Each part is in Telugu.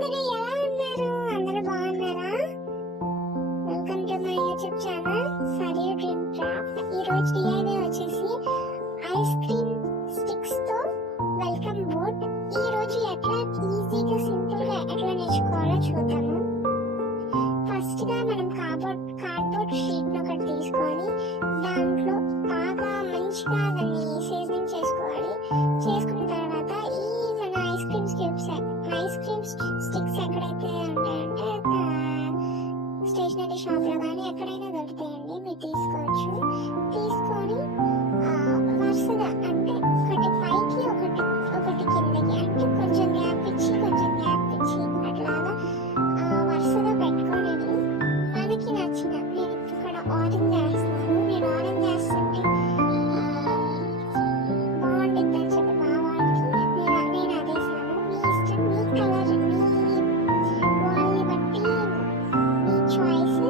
అందరూ ఎలా ఉన్నారు? అందరూ బాగున్నారా? Welcome to my YouTube channel Sarayu dream craft. ఈ రోజు డిఐవై వచ్చేసి ఐస్ క్రీమ్ స్టిక్స్ తో వెల్కమ్ బోర్డ్. ఈ రోజు ఎట్లా ఈజీగా సింపుల్ గా ఎట్లా నేర్చుకోవాలో చూద్దాము. ఫస్ట్ గా మనం కార్డ్బోర్డ్ షీట్ ఒకటి తీసుకొని దాంట్లో బాగా మంచిగా దాన్ని సీజనింగ్ చేసుకోవాలి. చేసుకున్న తర్వాత ఈ మన ఐస్ క్రీమ్ స్టిక్స్ ఎక్కడైతే ఉంటాయంటే స్టేషనరీ షాప్ లో కానీ ఎక్కడైనా దొరుకుతాయండి, మీరు తీసుకోవచ్చు. తీసుకొని వరుసగా అంటే ఒకటి పైకి ఒకటి కిందకి అంటే కొంచెం గ్యాప్ ఇచ్చి అట్లాగా వరుసగా పెట్టుకొని మనకి నచ్చిన నేను ఇక్కడ ఆరెంజ్ వేస్తున్నాను. నేను ఆరెంజ్ వేస్తుంటే బాగుంటుంది అని చెప్పి మా వాళ్ళకి నేను అదేసాను. మీ ఇష్టం, మీ కలర్, మీ వాళ్ళని బట్టి మీ చాయిస్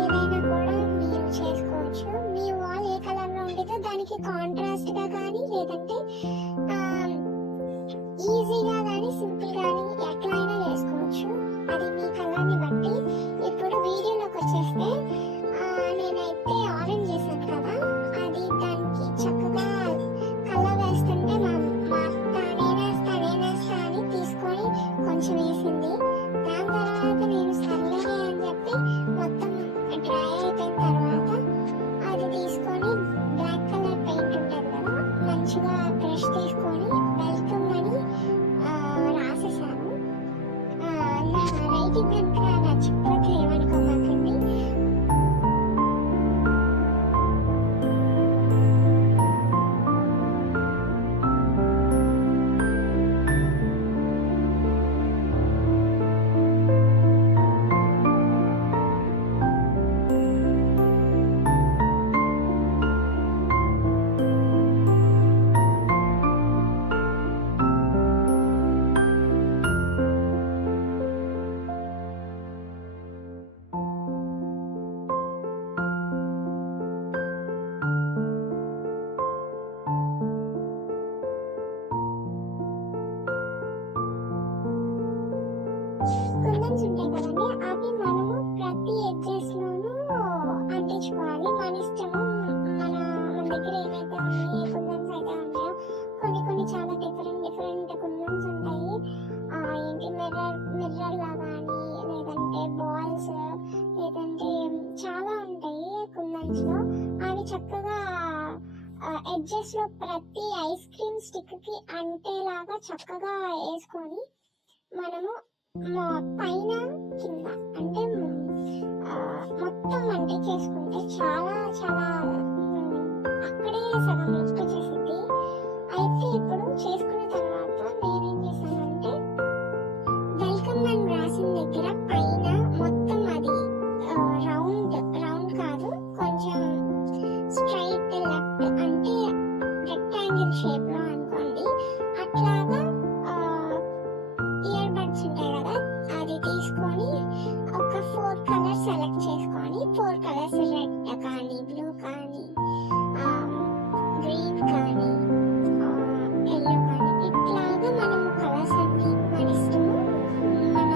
ఏదైనా కూడా మీరు చేసుకోవచ్చు. మీ వాల్ ఏ కలర్ లో ఉంటుందో దానికి కాంట్రాస్ట్ గా కానీ లేదంటే ఈజీగా కానీ సింపుల్ కానీ ఎట్లా అయినా చేసుకోవచ్చు. అది మీ కలర్ ని బట్టి. ఇప్పుడు వీడియోలోకి వచ్చేస్తే నేనైతే ఆరెంజ్ చేశాను కదా, అది దానికి చక్కగా కలర్ వేస్తుంటే మా అత్త నేనేస్తా అని తీసుకొని కొంచెం వేసింది. దాని తర్వాత నేను సర్లే అని చెప్పి మొత్తం డ్రై అయిపోయిన తర్వాత అది తీసుకొని బ్లాక్ కలర్ పెయింట్ ఉంటుంది కదా, మంచిగా బ్రష్ తీసుకొని వెల్కమ్ అని రాసేసాను. నా రైటింగ్ కనుక నచ్చకపోతే ఏమనుకోమాకండి. కుందన్స్ ఉంటాయి కదండి, అవి మనము ప్రతి ఎడ్జెస్ లోనూ అంటించుకోవాలి. మన ఇష్టము. మన దగ్గర ఏమైతే ఉన్నాయి, ఏ కుందన్స్ అయితే ఉన్నాయో కొన్ని చాలా డిఫరెంట్ కుందన్స్ ఉంటాయి. ఏంటి మిర్రర్ లాగా అని, లేదంటే బాల్స్, లేదంటే చాలా ఉంటాయి కుందన్స్ లో. అవి చక్కగా ఎడ్జెస్ లో ప్రతి ఐస్ క్రీమ్ స్టిక్ కి అంటేలాగా చక్కగా వేసుకొని మనము పైన కింద అంటే మొత్తం అంటే చేసుకుంటే చాలా అక్కడే సగం లుక్ వచ్చేసింది. అయితే ఇప్పుడు చేసుకున్న తర్వాత నేనేం చేశానంటే వెల్కమ్ అని రాసిన దగ్గర పైన మొత్తం అది రౌండ్ కాదు, కొంచెం స్ట్రైట్ లెఫ్ట్ అంటే రెక్టాంగిల్ షేప్ లో అనుకోండి. అట్లాగా ఇయర్ బడ్స్ ఉంటాయి కదా, అది తీసుకొని ఒక 4 కలర్స్ సెలెక్ట్ చేసుకొని 4 కలర్స్ రెడ్ కానీ, బ్లూ కానీ, గ్రీన్ కానీ, ఎల్లో కానీ ఇట్లాగా మనం కలర్స్ అన్ని మన ఇష్టము. మన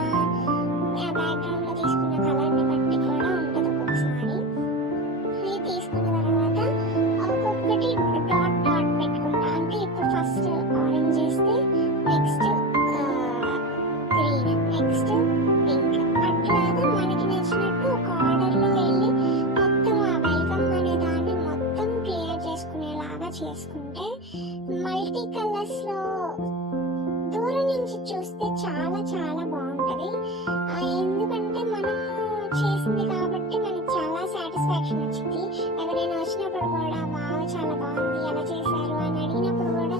బ్యాక్గ్రౌండ్ లో తీసుకున్న కలర్ ని బట్టి కూడా ఉంటుంది ఒక్కొక్కసారి. ఇది తీసుకున్న తర్వాత ఒక్కొక్కటి డాట్ పెట్టుకుంటా. అంటే ఇప్పుడు ఫస్ట్ ఆరెంజ్ చేస్తే నెక్స్ట్ గ్రీన్, నెక్స్ట్ పింక్, అట్లాగా మనకి నచ్చినట్టు ఒక ఆర్డర్ లో వెళ్ళి మొత్తం ఆ వెల్కమ్ అనే దాన్ని మొత్తం క్లియర్ చేసుకునేలాగా చేసుకుంటే మల్టీ కలర్స్ లో దూరం నుంచి చూస్తే చాలా బాగుంటది. ఎందుకంటే మనం చేసింది కాబట్టి మనకి చాలా సాటిస్ఫాక్షన్ వచ్చింది. ఎవరైనా వచ్చినప్పుడు కూడా వావ్ చాలా బాగుంది, ఎలా చేశారు అని అడిగినప్పుడు కూడా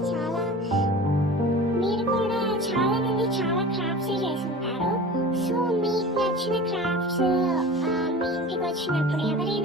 మీరు కూడా చాలా మంది చాలా క్రాఫ్ట్స్ చేసి ఉంటారు. సో మీకు నచ్చిన క్రాఫ్ట్స్ మీ ఇంటికి వచ్చినప్పుడు ఎవరైనా